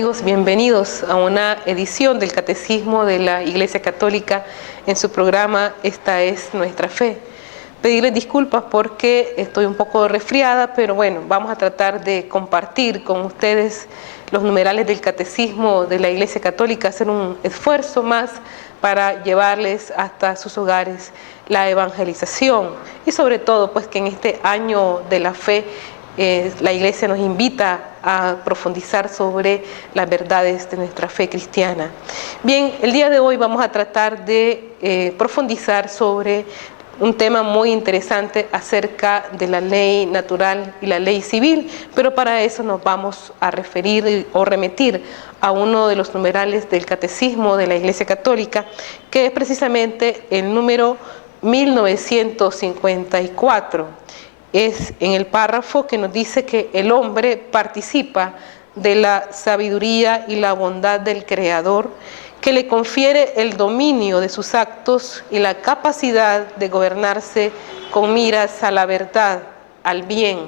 amigos? Bienvenidos a una edición del Catecismo de la Iglesia Católica en su programa Esta es nuestra fe. Pedirles disculpas porque estoy un poco resfriada, pero bueno, vamos a tratar de compartir con ustedes los numerales del Catecismo de la Iglesia Católica, hacer un esfuerzo más para llevarles hasta sus hogares la evangelización y sobre todo pues que en este año de la fe la Iglesia nos invita a profundizar sobre las verdades de nuestra fe cristiana. Bien, el día de hoy vamos a tratar de profundizar sobre un tema muy interesante acerca de la ley natural y la ley civil, pero para eso nos vamos a referir o remitir a uno de los numerales del Catecismo de la Iglesia Católica, que es precisamente el número 1954. Es en el párrafo que nos dice que el hombre participa de la sabiduría y la bondad del Creador, que le confiere el dominio de sus actos y la capacidad de gobernarse con miras a la verdad, al bien.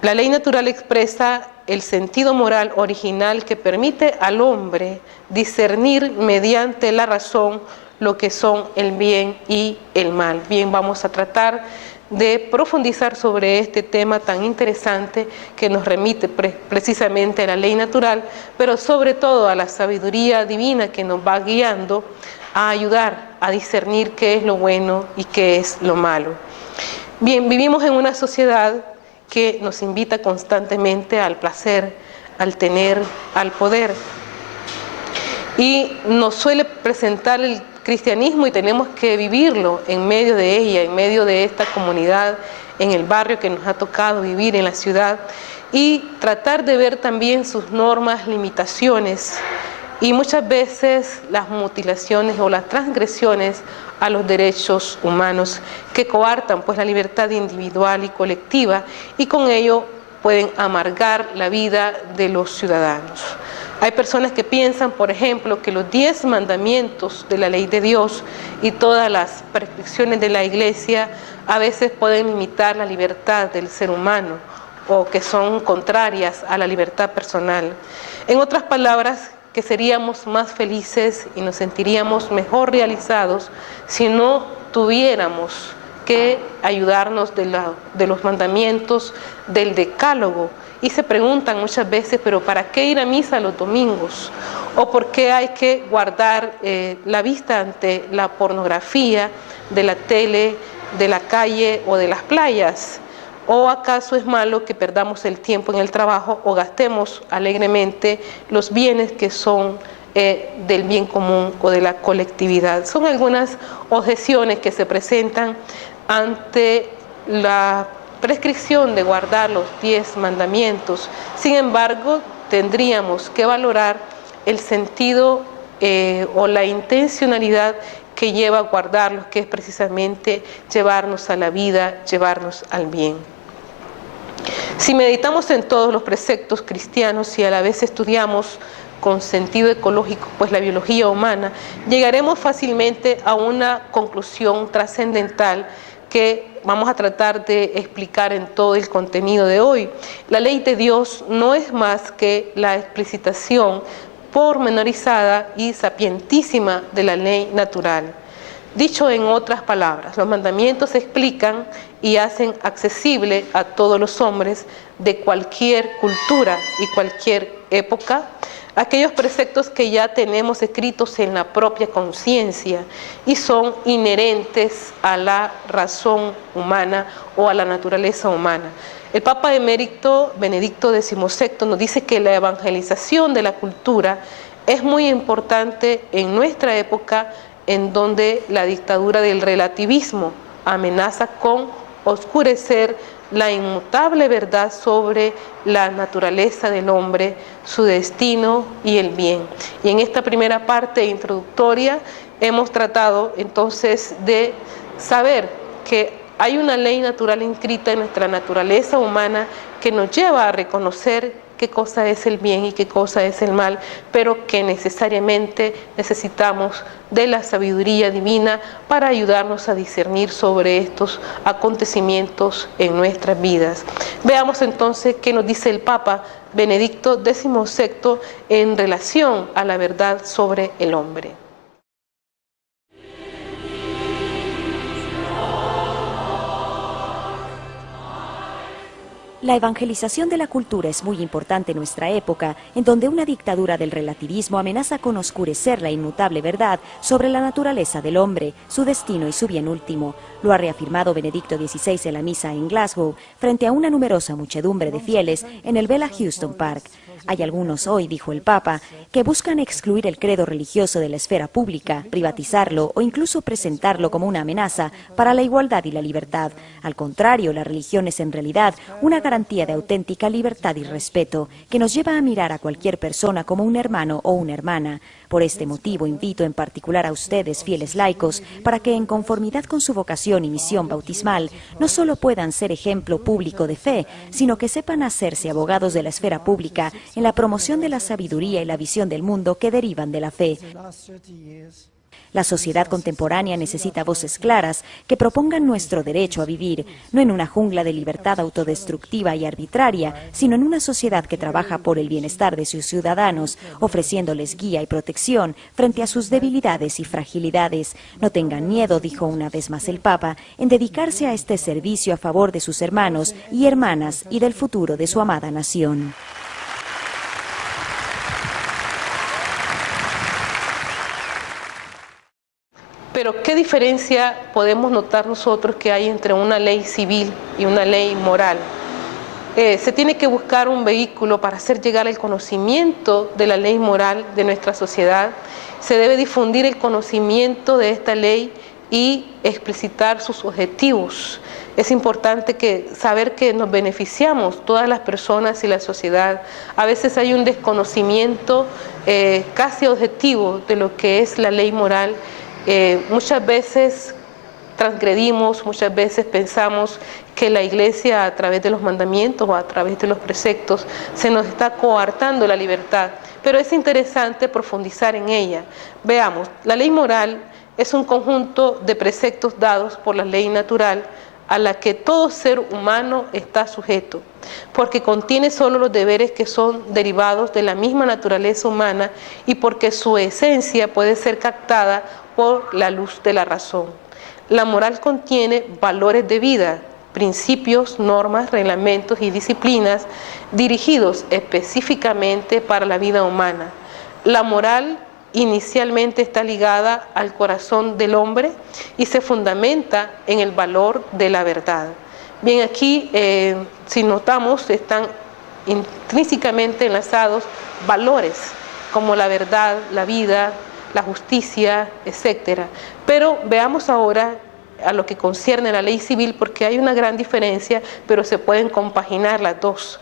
La ley natural expresa el sentido moral original que permite al hombre discernir mediante la razón lo que son el bien y el mal. Bien, vamos a tratar de profundizar sobre este tema tan interesante que nos remite precisamente a la ley natural, pero sobre todo a la sabiduría divina que nos va guiando a ayudar a discernir qué es lo bueno y qué es lo malo. Bien, vivimos en una sociedad que nos invita constantemente al placer, al tener, al poder, y nos suele presentar el cristianismo y tenemos que vivirlo en medio de ella, en medio de esta comunidad, en el barrio que nos ha tocado vivir, en la ciudad, y tratar de ver también sus normas, limitaciones y muchas veces las mutilaciones o las transgresiones a los derechos humanos que coartan pues la libertad individual y colectiva y con ello pueden amargar la vida de los ciudadanos. Hay personas que piensan, por ejemplo, que los 10 mandamientos de la ley de Dios y todas las prescripciones de la Iglesia a veces pueden limitar la libertad del ser humano o que son contrarias a la libertad personal. En otras palabras, que seríamos más felices y nos sentiríamos mejor realizados si no tuviéramos que ayudarnos de los mandamientos del decálogo. Y se preguntan muchas veces, pero ¿para qué ir a misa los domingos? ¿O por qué hay que guardar la vista ante la pornografía de la tele, de la calle o de las playas? ¿O acaso es malo que perdamos el tiempo en el trabajo o gastemos alegremente los bienes que son del bien común o de la colectividad? Son algunas objeciones que se presentan ante la prescripción de guardar los 10 mandamientos. Sin embargo, tendríamos que valorar el sentido o la intencionalidad que lleva a guardarlos, que es precisamente llevarnos a la vida, llevarnos al bien. Si meditamos en todos los preceptos cristianos y a la vez estudiamos con sentido ecológico, pues la biología humana, llegaremos fácilmente a una conclusión trascendental que vamos a tratar de explicar en todo el contenido de hoy. La ley de Dios no es más que la explicitación pormenorizada y sapientísima de la ley natural. Dicho en otras palabras, los mandamientos explican y hacen accesible a todos los hombres de cualquier cultura y cualquier época aquellos preceptos que ya tenemos escritos en la propia conciencia y son inherentes a la razón humana o a la naturaleza humana. El Papa emérito Benedicto XVI nos dice que la evangelización de la cultura es muy importante en nuestra época, en donde la dictadura del relativismo amenaza con oscurecer la inmutable verdad sobre la naturaleza del hombre, su destino y el bien. Y en esta primera parte introductoria hemos tratado entonces de saber que hay una ley natural inscrita en nuestra naturaleza humana que nos lleva a reconocer qué cosa es el bien y qué cosa es el mal, pero que necesariamente necesitamos de la sabiduría divina para ayudarnos a discernir sobre estos acontecimientos en nuestras vidas. Veamos entonces qué nos dice el Papa Benedicto XVI en relación a la verdad sobre el hombre. La evangelización de la cultura es muy importante en nuestra época, en donde una dictadura del relativismo amenaza con oscurecer la inmutable verdad sobre la naturaleza del hombre, su destino y su bien último. Lo ha reafirmado Benedicto XVI en la misa en Glasgow, frente a una numerosa muchedumbre de fieles en el Bella Houston Park. Hay algunos hoy, dijo el Papa, que buscan excluir el credo religioso de la esfera pública, privatizarlo o incluso presentarlo como una amenaza para la igualdad y la libertad. Al contrario, la religión es en realidad una garantía de auténtica libertad y respeto, que nos lleva a mirar a cualquier persona como un hermano o una hermana. Por este motivo invito en particular a ustedes, fieles laicos, para que en conformidad con su vocación y misión bautismal, no solo puedan ser ejemplo público de fe, sino que sepan hacerse abogados de la esfera pública en la promoción de la sabiduría y la visión del mundo que derivan de la fe. La sociedad contemporánea necesita voces claras que propongan nuestro derecho a vivir, no en una jungla de libertad autodestructiva y arbitraria, sino en una sociedad que trabaja por el bienestar de sus ciudadanos, ofreciéndoles guía y protección frente a sus debilidades y fragilidades. No tengan miedo, dijo una vez más el Papa, en dedicarse a este servicio a favor de sus hermanos y hermanas y del futuro de su amada nación. Pero ¿qué diferencia podemos notar nosotros que hay entre una ley civil y una ley moral? Se tiene que buscar un vehículo para hacer llegar el conocimiento de la ley moral de nuestra sociedad. Se debe difundir el conocimiento de esta ley y explicitar sus objetivos. Es importante saber que nos beneficiamos todas las personas y la sociedad. A veces hay un desconocimiento casi objetivo de lo que es la ley moral. Muchas veces transgredimos, muchas veces pensamos que la Iglesia a través de los mandamientos o a través de los preceptos se nos está coartando la libertad, pero es interesante profundizar en ella. Veamos, la ley moral es un conjunto de preceptos dados por la ley natural a la que todo ser humano está sujeto, porque contiene solo los deberes que son derivados de la misma naturaleza humana y porque su esencia puede ser captada por la luz de la razón. La moral contiene valores de vida, principios, normas, reglamentos y disciplinas dirigidos específicamente para la vida humana. La moral inicialmente está ligada al corazón del hombre y se fundamenta en el valor de la verdad. Bien, aquí, si notamos, están intrínsecamente enlazados valores como la verdad, la vida, la justicia, etcétera. Pero veamos ahora a lo que concierne a la ley civil, porque hay una gran diferencia, pero se pueden compaginar las dos.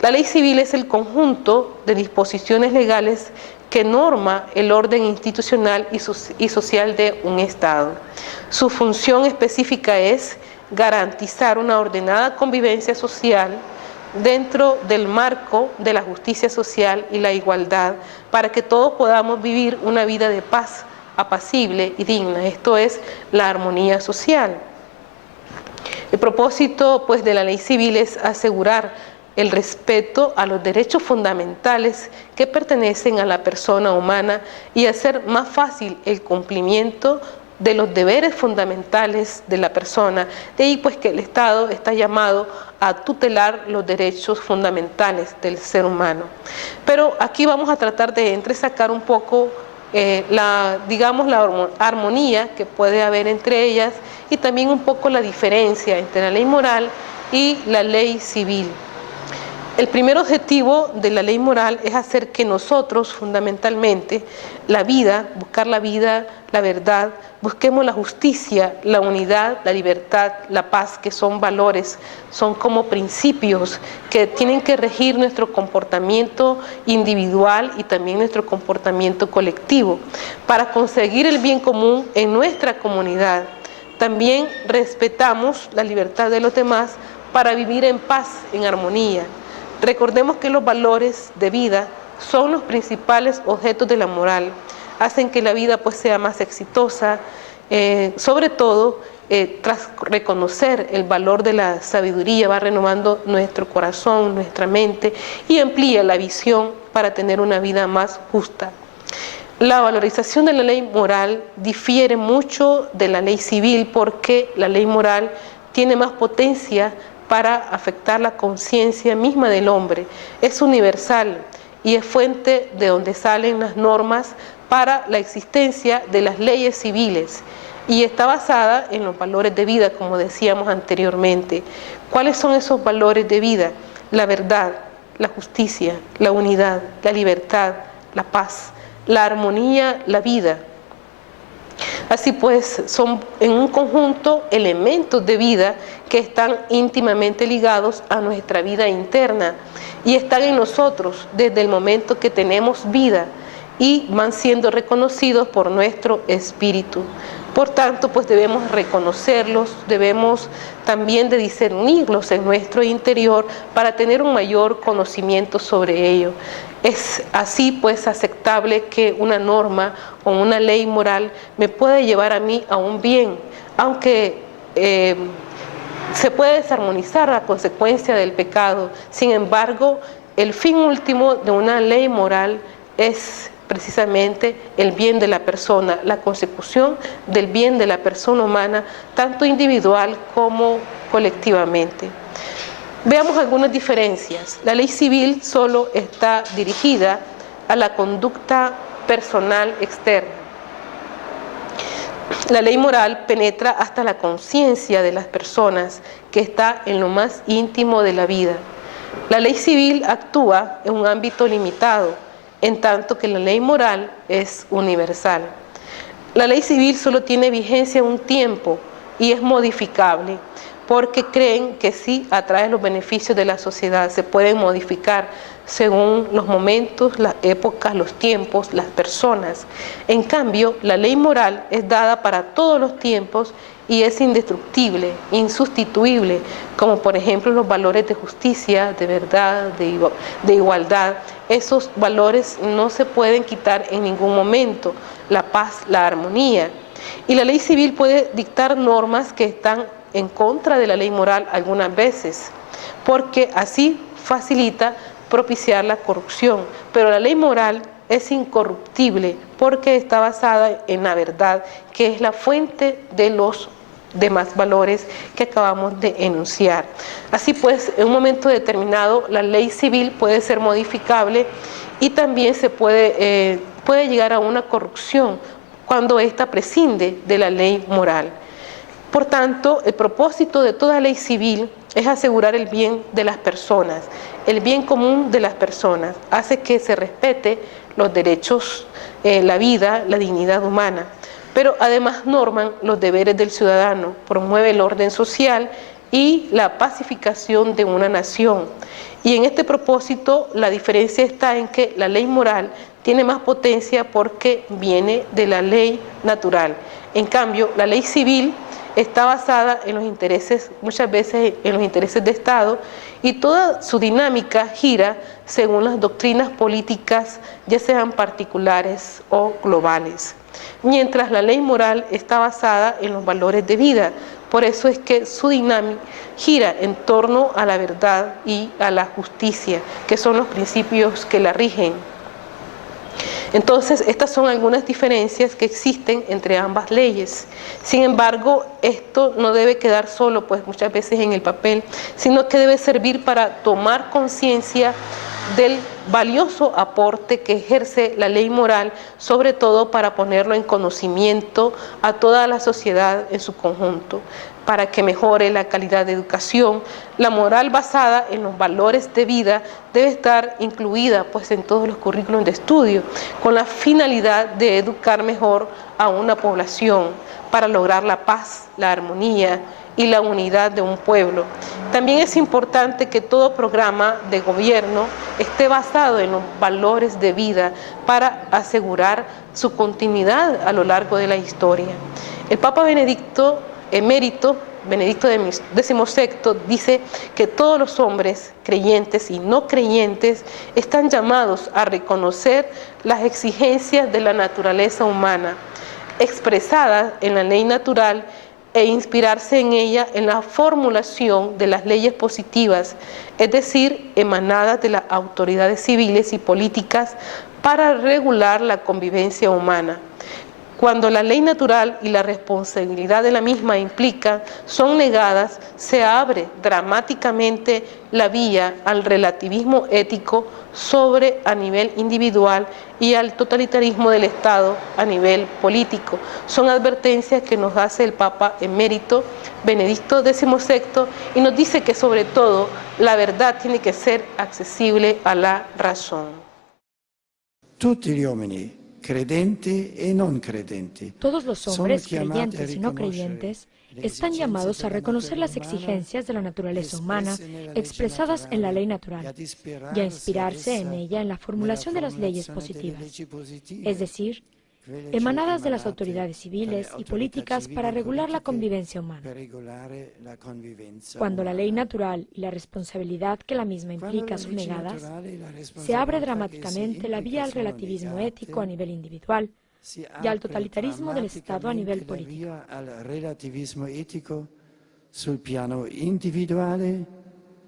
La ley civil es el conjunto de disposiciones legales que norma el orden institucional y social de un Estado. Su función específica es garantizar una ordenada convivencia social dentro del marco de la justicia social y la igualdad, para que todos podamos vivir una vida de paz, apacible y digna. Esto es la armonía social. El propósito, pues, de la ley civil es asegurar el respeto a los derechos fundamentales que pertenecen a la persona humana y hacer más fácil el cumplimiento de los deberes fundamentales de la persona. De ahí pues que el Estado está llamado a tutelar los derechos fundamentales del ser humano. Pero aquí vamos a tratar de entresacar un poco la armonía que puede haber entre ellas y también un poco la diferencia entre la ley moral y la ley civil. El primer objetivo de la ley moral es hacer que nosotros, fundamentalmente, buscar la vida, la verdad, busquemos la justicia, la unidad, la libertad, la paz, que son valores, son como principios que tienen que regir nuestro comportamiento individual y también nuestro comportamiento colectivo, para conseguir el bien común en nuestra comunidad. También respetamos la libertad de los demás para vivir en paz, en armonía. Recordemos que los valores de vida son los principales objetos de la moral, hacen que la vida pues sea más exitosa, sobre todo tras reconocer el valor de la sabiduría, va renovando nuestro corazón, nuestra mente y amplía la visión para tener una vida más justa. La valorización de la ley moral difiere mucho de la ley civil porque la ley moral tiene más potencia para afectar la conciencia misma del hombre. Es universal y es fuente de donde salen las normas para la existencia de las leyes civiles y está basada en los valores de vida, como decíamos anteriormente. ¿Cuáles son esos valores de vida? La verdad, la justicia, la unidad, la libertad, la paz, la armonía, la vida. Así pues, son en un conjunto elementos de vida que están íntimamente ligados a nuestra vida interna y están en nosotros desde el momento que tenemos vida y van siendo reconocidos por nuestro espíritu. Por tanto, pues debemos reconocerlos, debemos también de discernirlos en nuestro interior para tener un mayor conocimiento sobre ello. Es así pues aceptable que una norma o una ley moral me puede llevar a mí a un bien, aunque se puede desarmonizar a consecuencia del pecado. Sin embargo, el fin último de una ley moral es precisamente el bien de la persona, la consecución del bien de la persona humana, tanto individual como colectivamente. Veamos algunas diferencias. La ley civil solo está dirigida a la conducta personal externa. La ley moral penetra hasta la conciencia de las personas, que está en lo más íntimo de la vida. La ley civil actúa en un ámbito limitado, en tanto que la ley moral es universal. La ley civil solo tiene vigencia un tiempo y es modificable, porque creen que sí atrae los beneficios de la sociedad, se pueden modificar según los momentos, las épocas, los tiempos, las personas. En cambio, la ley moral es dada para todos los tiempos y es indestructible, insustituible, como por ejemplo los valores de justicia, de verdad, de igualdad. Esos valores no se pueden quitar en ningún momento, la paz, la armonía. Y la ley civil puede dictar normas que están en contra de la ley moral algunas veces, porque así facilita propiciar la corrupción, pero la ley moral es incorruptible porque está basada en la verdad, que es la fuente de los demás valores que acabamos de enunciar. Así pues, en un momento determinado, la ley civil puede ser modificable y también se puede llegar a una corrupción cuando ésta prescinde de la ley moral. Por tanto, el propósito de toda ley civil es asegurar el bien de las personas, el bien común de las personas, hace que se respete los derechos, la vida, la dignidad humana, pero además norman los deberes del ciudadano, promueve el orden social y la pacificación de una nación. Y en este propósito la diferencia está en que la ley moral tiene más potencia porque viene de la ley natural. En cambio, la ley civil está basada en los intereses, muchas veces en los intereses de Estado, y toda su dinámica gira según las doctrinas políticas, ya sean particulares o globales. Mientras la ley moral está basada en los valores de vida, por eso es que su dinámica gira en torno a la verdad y a la justicia, que son los principios que la rigen. Entonces, estas son algunas diferencias que existen entre ambas leyes. Sin embargo, esto no debe quedar solo, pues muchas veces en el papel, sino que debe servir para tomar conciencia del valioso aporte que ejerce la ley moral, sobre todo para ponerlo en conocimiento a toda la sociedad en su conjunto, para que mejore la calidad de educación. La moral basada en los valores de vida debe estar incluida pues en todos los currículos de estudio, con la finalidad de educar mejor a una población para lograr la paz, la armonía y la unidad de un pueblo. También es importante que todo programa de gobierno esté basado en los valores de vida para asegurar su continuidad a lo largo de la historia. El Papa Benedicto Emérito Benedicto XVI dice que todos los hombres, creyentes y no creyentes, están llamados a reconocer las exigencias de la naturaleza humana, expresadas en la ley natural, e inspirarse en ella en la formulación de las leyes positivas, es decir, emanadas de las autoridades civiles y políticas para regular la convivencia humana. Cuando la ley natural y la responsabilidad de la misma son negadas, se abre dramáticamente la vía al relativismo ético a nivel individual y al totalitarismo del Estado a nivel político. Son advertencias que nos hace el Papa emérito Benedicto XVI y nos dice que sobre todo la verdad tiene que ser accesible a la razón. Tutti gli uomini, credenti e non credenti, todos los hombres, creyentes y no creyentes, están llamados a reconocer las exigencias de la naturaleza humana expresadas en la ley natural y a inspirarse en ella en la formulación de las leyes positivas, es decir, emanadas de las autoridades civiles y políticas para regular la convivencia humana. Cuando la ley natural y la responsabilidad que la misma implica son negadas, se abre dramáticamente la vía al relativismo ético a nivel individual y al totalitarismo del Estado a nivel político. Al relativismo ético sul piano individuale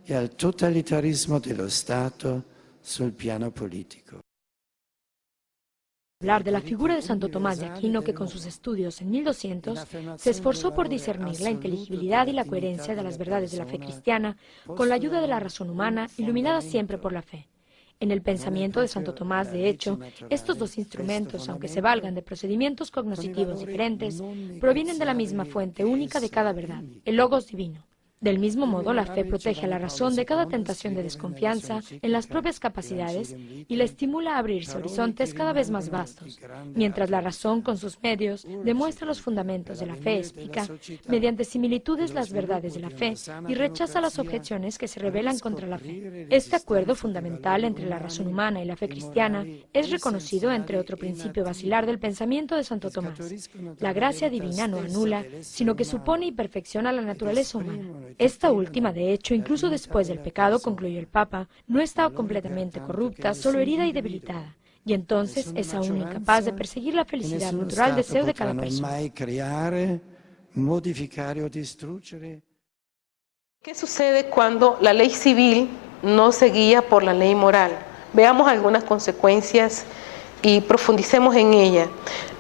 e al totalitarismo dello Stato sul piano politico. Hablar de la figura de Santo Tomás de Aquino, que con sus estudios en 1200 se esforzó por discernir la inteligibilidad y la coherencia de las verdades de la fe cristiana con la ayuda de la razón humana, iluminada siempre por la fe. En el pensamiento de Santo Tomás, de hecho, estos dos instrumentos, aunque se valgan de procedimientos cognoscitivos diferentes, provienen de la misma fuente única de cada verdad, el Logos divino. Del mismo modo, la fe protege a la razón de cada tentación de desconfianza en las propias capacidades y la estimula a abrirse horizontes cada vez más vastos, mientras la razón, con sus medios, demuestra los fundamentos de la fe, explica mediante similitudes las verdades de la fe y rechaza las objeciones que se rebelan contra la fe. Este acuerdo fundamental entre la razón humana y la fe cristiana es reconocido entre otro principio basilar del pensamiento de Santo Tomás. La gracia divina no anula, sino que supone y perfecciona la naturaleza humana. Esta última, de hecho, incluso después del pecado, concluyó el Papa, no está completamente corrupta, solo herida y debilitada, y entonces es aún incapaz de perseguir la felicidad natural deseo de cada persona. ¿Qué sucede cuando la ley civil no se guía por la ley moral? Veamos algunas consecuencias y profundicemos en ella.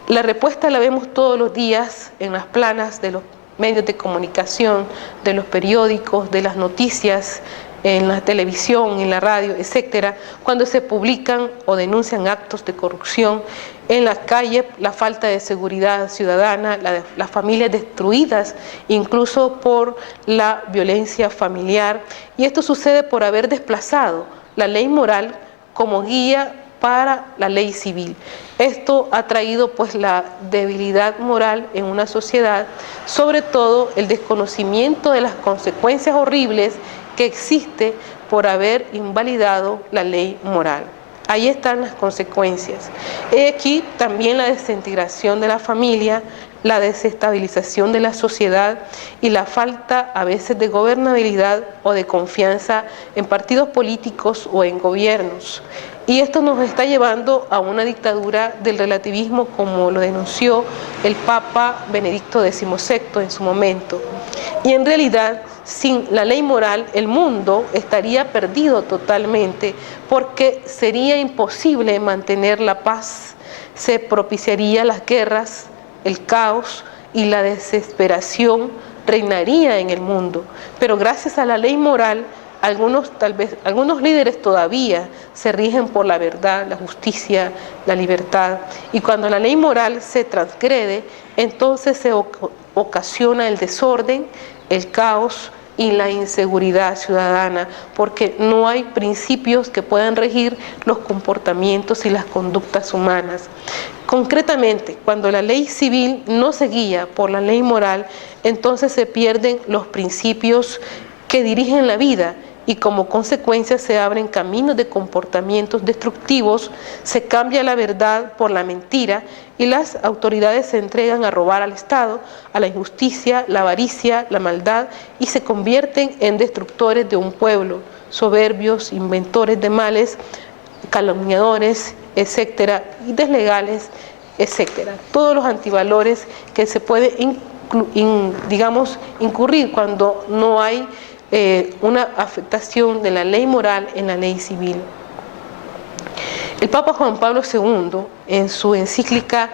La respuesta la vemos todos los días en las planas de los medios de comunicación, de los periódicos, de las noticias, en la televisión, en la radio, etcétera, cuando se publican o denuncian actos de corrupción en la calle, la falta de seguridad ciudadana, las familias destruidas, incluso por la violencia familiar, y esto sucede por haber desplazado la ley moral como guía para la ley civil. Esto ha traído pues la debilidad moral en una sociedad, sobre todo el desconocimiento de las consecuencias horribles que existe por haber invalidado la ley moral. Ahí están las consecuencias. He aquí también la desintegración de la familia, la desestabilización de la sociedad y la falta a veces de gobernabilidad o de confianza en partidos políticos o en gobiernos. Y esto nos está llevando a una dictadura del relativismo, como lo denunció el Papa Benedicto XVI en su momento. Y en realidad, sin la ley moral, el mundo estaría perdido totalmente, porque sería imposible mantener la paz, se propiciarían las guerras, el caos y la desesperación reinaría en el mundo. Pero gracias a la ley moral, algunos líderes todavía se rigen por la verdad, la justicia, la libertad, y cuando la ley moral se transgrede, entonces se ocasiona el desorden, el caos y la inseguridad ciudadana, porque no hay principios que puedan regir los comportamientos y las conductas humanas. Concretamente, cuando la ley civil no se guía por la ley moral, entonces se pierden los principios que dirigen la vida, y como consecuencia se abren caminos de comportamientos destructivos, se cambia la verdad por la mentira y las autoridades se entregan a robar al Estado, a la injusticia, la avaricia, la maldad y se convierten en destructores de un pueblo, soberbios, inventores de males, calumniadores, etcétera, y deslegales, etcétera. Todos los antivalores que se pueden incurrir cuando no hay una afectación de la ley moral en la ley civil. El Papa Juan Pablo II, en su encíclica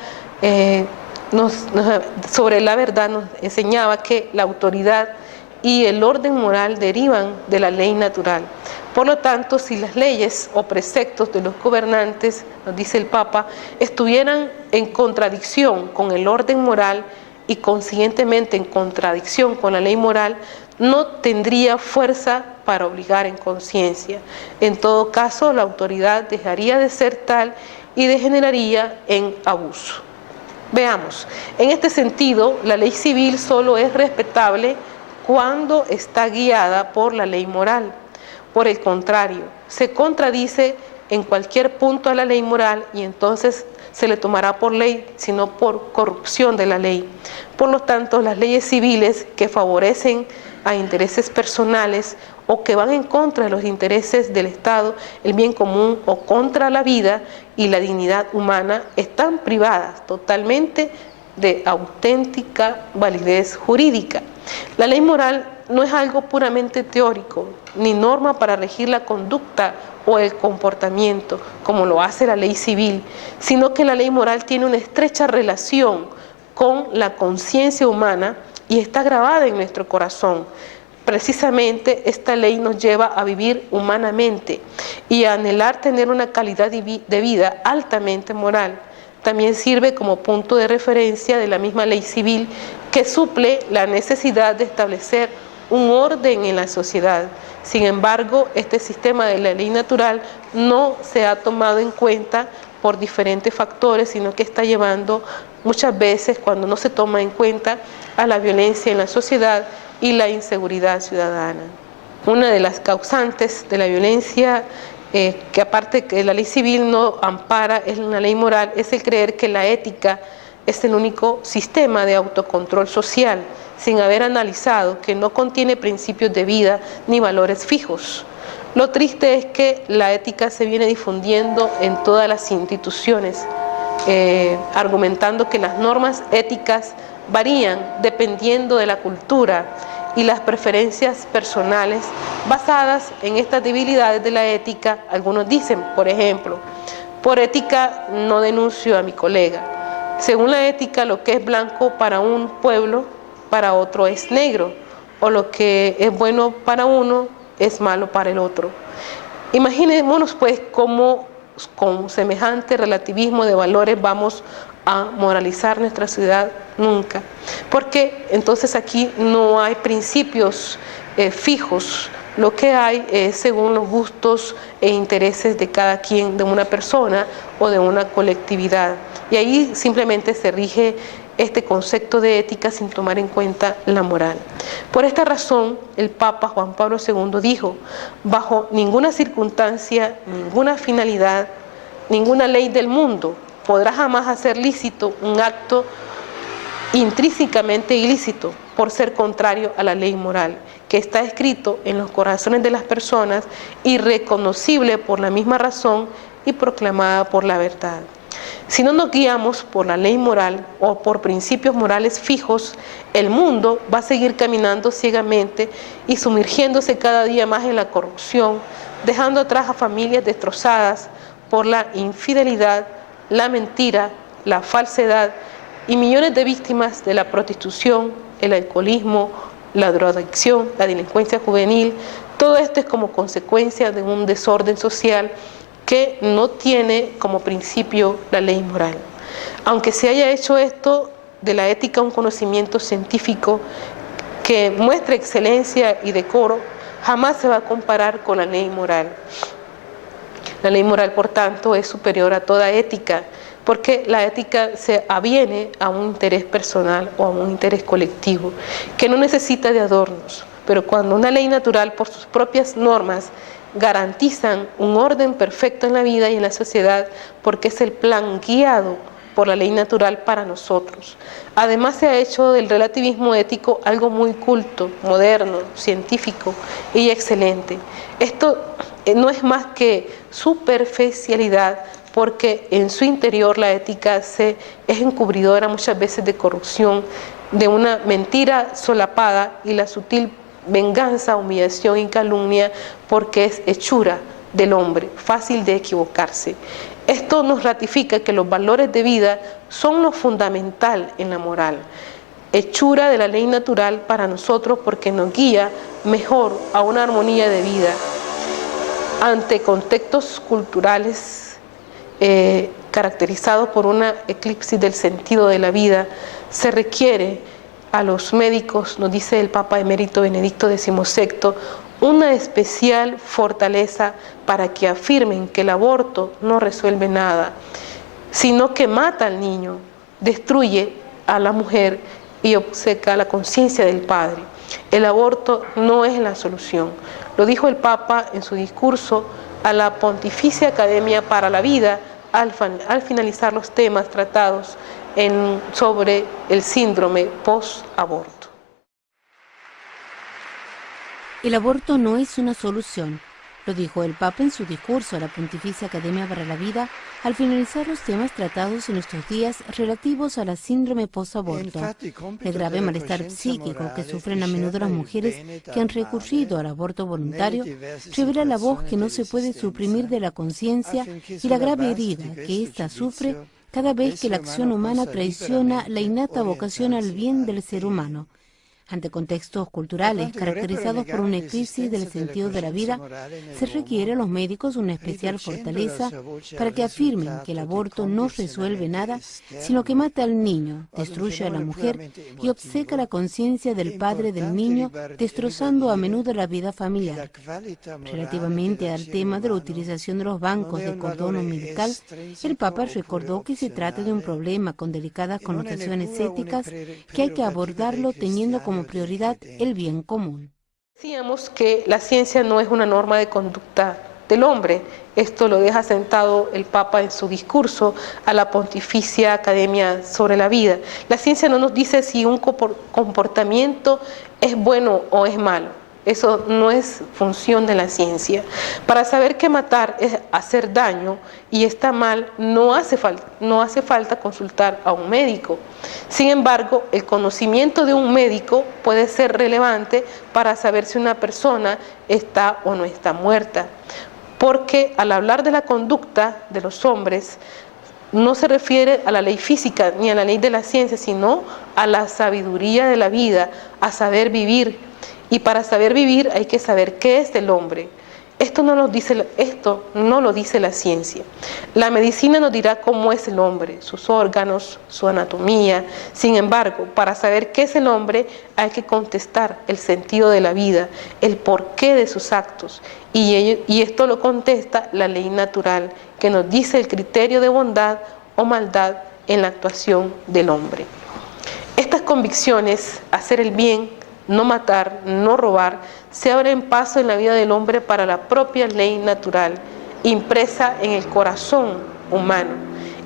sobre la verdad, nos enseñaba que la autoridad y el orden moral derivan de la ley natural. Por lo tanto, si las leyes o preceptos de los gobernantes, nos dice el Papa, estuvieran en contradicción con el orden moral y consiguientemente en contradicción con la ley moral, no tendría fuerza para obligar en conciencia. En todo caso, la autoridad dejaría de ser tal y degeneraría en abuso. Veamos, en este sentido, la ley civil solo es respetable cuando está guiada por la ley moral. Por el contrario, se contradice en cualquier punto a la ley moral y entonces se le tomará por ley, sino por corrupción de la ley. Por lo tanto, las leyes civiles que favorecen a intereses personales o que van en contra de los intereses del Estado, el bien común o contra la vida y la dignidad humana, están privadas totalmente de auténtica validez jurídica. La ley moral no es algo puramente teórico, ni norma para regir la conducta o el comportamiento, como lo hace la ley civil, sino que la ley moral tiene una estrecha relación con la conciencia humana y está grabada en nuestro corazón. Precisamente esta ley nos lleva a vivir humanamente y a anhelar tener una calidad de vida altamente moral. También sirve como punto de referencia de la misma ley civil que suple la necesidad de establecer un orden en la sociedad. Sin embargo, este sistema de la ley natural no se ha tomado en cuenta por diferentes factores, sino que está llevando muchas veces, cuando no se toma en cuenta, a la violencia en la sociedad y la inseguridad ciudadana. Una de las causantes de la violencia que aparte que la ley civil no ampara en la ley moral, es el creer que la ética es el único sistema de autocontrol social, sin haber analizado que no contiene principios de vida ni valores fijos. Lo triste es que la ética se viene difundiendo en todas las instituciones, argumentando que las normas éticas varían dependiendo de la cultura y las preferencias personales basadas en estas debilidades de la ética. Algunos dicen, por ejemplo, por ética no denuncio a mi colega. Según la ética, lo que es blanco para un pueblo, para otro es negro, o lo que es bueno para uno es malo para el otro. Imaginémonos pues cómo con semejante relativismo de valores vamos a moralizar nuestra ciudad. Nunca, porque entonces aquí no hay principios fijos, lo que hay es según los gustos e intereses de cada quien, de una persona o de una colectividad, y ahí simplemente se rige este concepto de ética sin tomar en cuenta la moral. Por esta razón, el Papa Juan Pablo II dijo: bajo ninguna circunstancia, ninguna finalidad, ninguna ley del mundo podrá jamás hacer lícito un acto intrínsecamente ilícito por ser contrario a la ley moral, que está escrito en los corazones de las personas, irreconocible por la misma razón y proclamada por la verdad. Si no nos guiamos por la ley moral o por principios morales fijos, el mundo va a seguir caminando ciegamente y sumergiéndose cada día más en la corrupción, dejando atrás a familias destrozadas por la infidelidad, la mentira, la falsedad, y millones de víctimas de la prostitución, el alcoholismo, la drogadicción, la delincuencia juvenil. Todo esto es como consecuencia de un desorden social que no tiene como principio la ley moral. Aunque se haya hecho esto de la ética un conocimiento científico que muestre excelencia y decoro, jamás se va a comparar con la ley moral. La ley moral, por tanto, es superior a toda ética, porque la ética se aviene a un interés personal o a un interés colectivo, que no necesita de adornos, pero cuando una ley natural por sus propias normas garantizan un orden perfecto en la vida y en la sociedad, porque es el plan guiado por la ley natural para nosotros. Además se ha hecho del relativismo ético algo muy culto, moderno, científico y excelente. Esto no es más que superficialidad, porque en su interior la ética es encubridora muchas veces de corrupción, de una mentira solapada y la sutil venganza, humillación y calumnia, porque es hechura del hombre, fácil de equivocarse. Esto nos ratifica que los valores de vida son lo fundamental en la moral, hechura de la ley natural para nosotros porque nos guía mejor a una armonía de vida. Ante contextos culturales caracterizados por una eclipsis del sentido de la vida, se requiere a los médicos, nos dice el Papa Emérito Benedicto XVI, una especial fortaleza para que afirmen que el aborto no resuelve nada, sino que mata al niño, destruye a la mujer y obceca la conciencia del padre. El aborto no es la solución. Lo dijo el Papa en su discurso a la Pontificia Academia para la Vida al finalizar los temas tratados sobre el síndrome post-aborto. El aborto no es una solución, lo dijo el Papa en su discurso a la Pontificia Academia para la Vida al finalizar los temas tratados en estos días relativos a la síndrome post-aborto, el grave malestar psíquico que sufren a menudo las mujeres que han recurrido al aborto voluntario, revela la voz que no se puede suprimir de la conciencia y la grave herida que ésta sufre cada vez que la acción humana traiciona la innata vocación al bien del ser humano. Ante contextos culturales caracterizados por una crisis del sentido de la vida, se requiere a los médicos una especial fortaleza para que afirmen que el aborto no resuelve nada, sino que mata al niño, destruye a la mujer y obceca la conciencia del padre del niño, destrozando a menudo la vida familiar. Relativamente al tema de la utilización de los bancos de cordón umbilical, el Papa recordó que se trata de un problema con delicadas connotaciones éticas que hay que abordarlo teniendo como prioridad el bien común. Decíamos que la ciencia no es una norma de conducta del hombre. Esto lo deja sentado el Papa en su discurso a la Pontificia Academia sobre la Vida. La ciencia no nos dice si un comportamiento es bueno o es malo. Eso no es función de la ciencia. Para saber que matar es hacer daño y está mal, no hace falta consultar a un médico. Sin embargo, el conocimiento de un médico puede ser relevante para saber si una persona está o no está muerta. Porque al hablar de la conducta de los hombres, no se refiere a la ley física ni a la ley de la ciencia, sino a la sabiduría de la vida, a saber vivir. Y para saber vivir hay que saber qué es el hombre. Esto no lo dice la ciencia. La medicina nos dirá cómo es el hombre, sus órganos, su anatomía. Sin embargo, para saber qué es el hombre hay que contestar el sentido de la vida, el porqué de sus actos. Y esto lo contesta la ley natural, que nos dice el criterio de bondad o maldad en la actuación del hombre. Estas convicciones, hacer el bien, no matar, no robar, se abren paso en la vida del hombre para la propia ley natural, impresa en el corazón humano.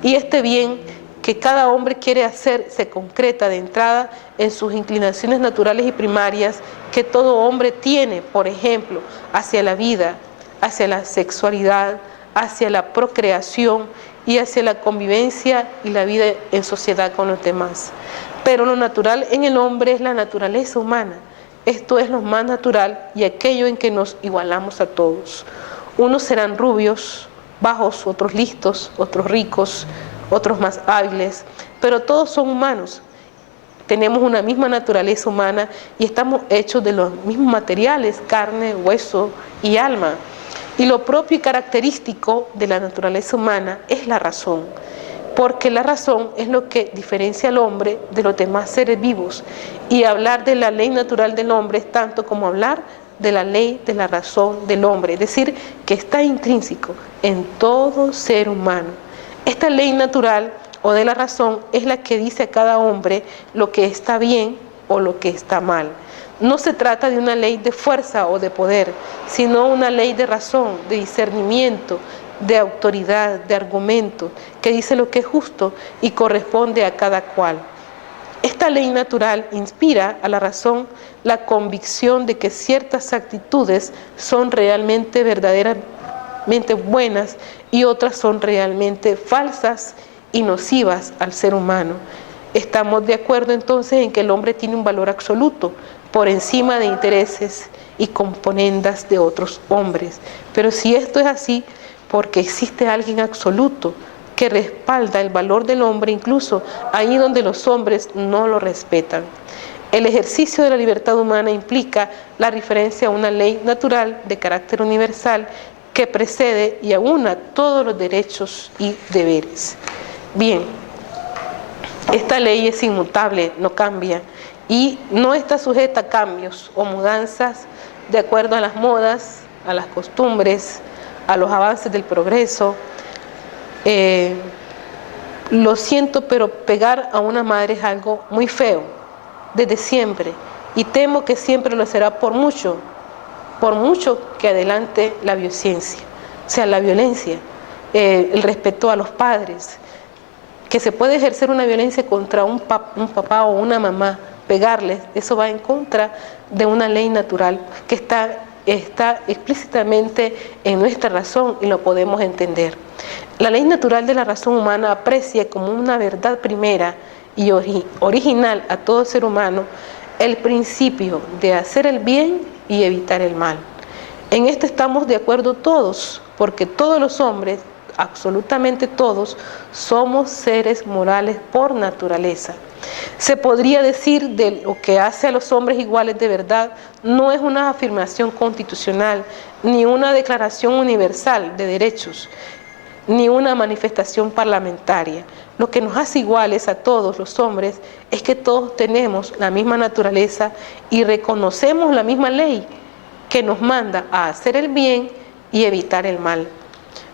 Y este bien que cada hombre quiere hacer se concreta de entrada en sus inclinaciones naturales y primarias que todo hombre tiene, por ejemplo, hacia la vida, hacia la sexualidad, hacia la procreación y hacia la convivencia y la vida en sociedad con los demás. Pero lo natural en el hombre es la naturaleza humana. Esto es lo más natural y aquello en que nos igualamos a todos. Unos serán rubios, bajos, otros listos, otros ricos, otros más hábiles, pero todos son humanos. Tenemos una misma naturaleza humana y estamos hechos de los mismos materiales, carne, hueso y alma. Y lo propio y característico de la naturaleza humana es la razón. Porque la razón es lo que diferencia al hombre de los demás seres vivos. Y hablar de la ley natural del hombre es tanto como hablar de la ley de la razón del hombre. Es decir, que está intrínseco en todo ser humano. Esta ley natural o de la razón es la que dice a cada hombre lo que está bien o lo que está mal. No se trata de una ley de fuerza o de poder, sino una ley de razón, de discernimiento, de autoridad, de argumento, que dice lo que es justo y corresponde a cada cual. Esta ley natural inspira a la razón la convicción de que ciertas actitudes son realmente verdaderamente buenas y otras son realmente falsas y nocivas al ser humano. Estamos de acuerdo entonces en que el hombre tiene un valor absoluto por encima de intereses y componendas de otros hombres. Pero si esto es así, porque existe alguien absoluto que respalda el valor del hombre, incluso ahí donde los hombres no lo respetan. El ejercicio de la libertad humana implica la referencia a una ley natural de carácter universal que precede y aúna todos los derechos y deberes. Bien, esta ley es inmutable, no cambia y no está sujeta a cambios o mudanzas de acuerdo a las modas, a las costumbres, a los avances del progreso. Lo siento, pero pegar a una madre es algo muy feo, desde siempre, y temo que siempre lo será por mucho que adelante la biociencia, o sea, la violencia, el respeto a los padres, que se puede ejercer una violencia contra un papá o una mamá, pegarles, eso va en contra de una ley natural que está explícitamente en nuestra razón y lo podemos entender. La ley natural de la razón humana aprecia como una verdad primera y original a todo ser humano el principio de hacer el bien y evitar el mal. En esto estamos de acuerdo todos, porque todos los hombres, absolutamente todos, somos seres morales por naturaleza. Se podría decir de lo que hace a los hombres iguales de verdad, no es una afirmación constitucional, ni una declaración universal de derechos, ni una manifestación parlamentaria. Lo que nos hace iguales a todos los hombres es que todos tenemos la misma naturaleza y reconocemos la misma ley que nos manda a hacer el bien y evitar el mal.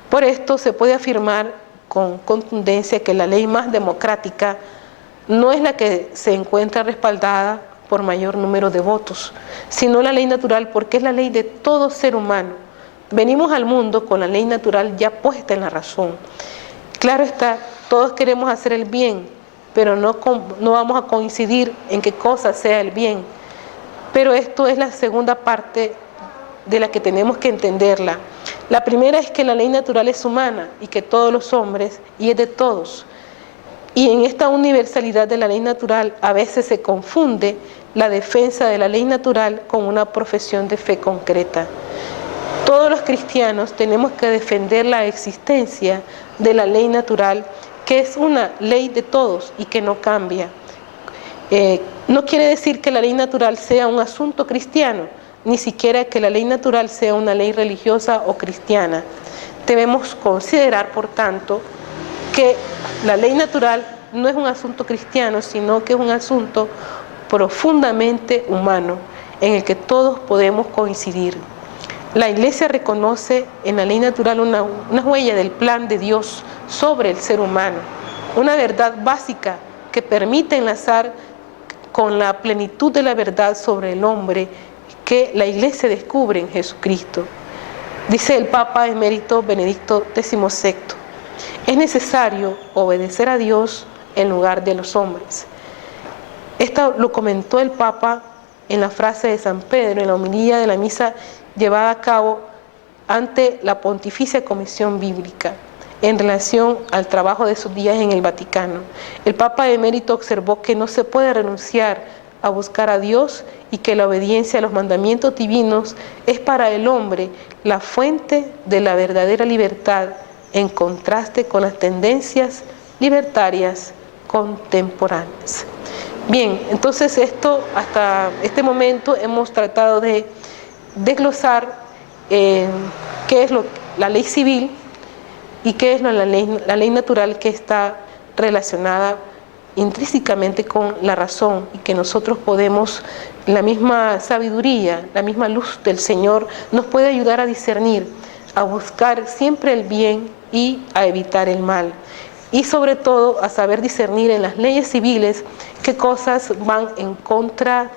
Por esto se puede afirmar con contundencia que la ley más democrática no es la que se encuentra respaldada por mayor número de votos, sino la ley natural, porque es la ley de todo ser humano. Venimos al mundo con la ley natural ya puesta en la razón. Claro está, todos queremos hacer el bien, pero no vamos a coincidir en qué cosa sea el bien. Pero esto es la segunda parte de la que tenemos que entenderla. La primera es que la ley natural es humana y que todos los hombres, y es de todos. Y en esta universalidad de la ley natural a veces se confunde la defensa de la ley natural con una profesión de fe concreta. Todos los cristianos tenemos que defender la existencia de la ley natural, que es una ley de todos y que no cambia. No quiere decir que la ley natural sea un asunto cristiano, ni siquiera que la ley natural sea una ley religiosa o cristiana. Debemos considerar, por tanto, que la ley natural no es un asunto cristiano, sino que es un asunto profundamente humano, en el que todos podemos coincidir. La Iglesia reconoce en la ley natural una huella del plan de Dios sobre el ser humano, una verdad básica que permite enlazar con la plenitud de la verdad sobre el hombre que la Iglesia descubre en Jesucristo. Dice el Papa Emérito Benedicto XVI, es necesario obedecer a Dios en lugar de los hombres. Esto lo comentó el Papa en la frase de San Pedro, en la homilía de la misa llevada a cabo ante la Pontificia Comisión Bíblica en relación al trabajo de sus días en el Vaticano. El Papa Emérito observó que no se puede renunciar a buscar a Dios y que la obediencia a los mandamientos divinos es para el hombre la fuente de la verdadera libertad, en contraste con las tendencias libertarias contemporáneas. Bien, entonces hasta este momento hemos tratado de desglosar qué es la ley civil y qué es la ley natural, que está relacionada intrínsecamente con la razón y que nosotros podemos, la misma sabiduría, la misma luz del Señor nos puede ayudar a discernir, a buscar siempre el bien y a evitar el mal. y sobre todo a saber discernir en las leyes civiles qué cosas van en contra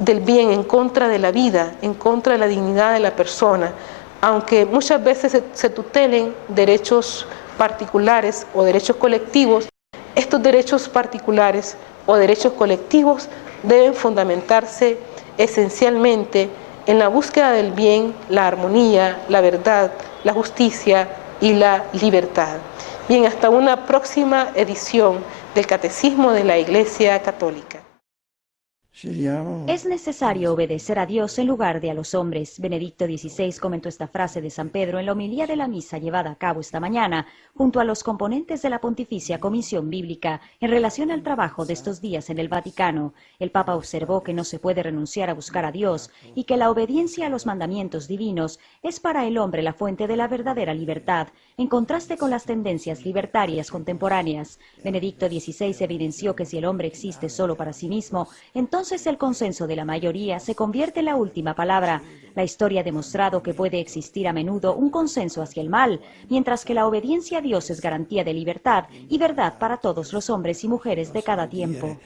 del bien, en contra de la vida, en contra de la dignidad de la persona, aunque muchas veces se tutelen derechos particulares o derechos colectivos. Estos derechos particulares o derechos colectivos deben fundamentarse esencialmente en la búsqueda del bien, la armonía, la verdad, la justicia y la libertad. Bien, hasta una próxima edición del Catecismo de la Iglesia Católica. Es necesario obedecer a Dios en lugar de a los hombres. Benedicto XVI comentó esta frase de San Pedro en la homilía de la misa llevada a cabo esta mañana, junto a los componentes de la Pontificia Comisión Bíblica, en relación al trabajo de estos días en el Vaticano. El Papa observó que no se puede renunciar a buscar a Dios y que la obediencia a los mandamientos divinos es para el hombre la fuente de la verdadera libertad, en contraste con las tendencias libertarias contemporáneas. Benedicto XVI evidenció que si el hombre existe solo para sí mismo, entonces el consenso de la mayoría se convierte en la última palabra. La historia ha demostrado que puede existir a menudo un consenso hacia el mal, mientras que la obediencia a Dios es garantía de libertad y verdad para todos los hombres y mujeres de cada tiempo.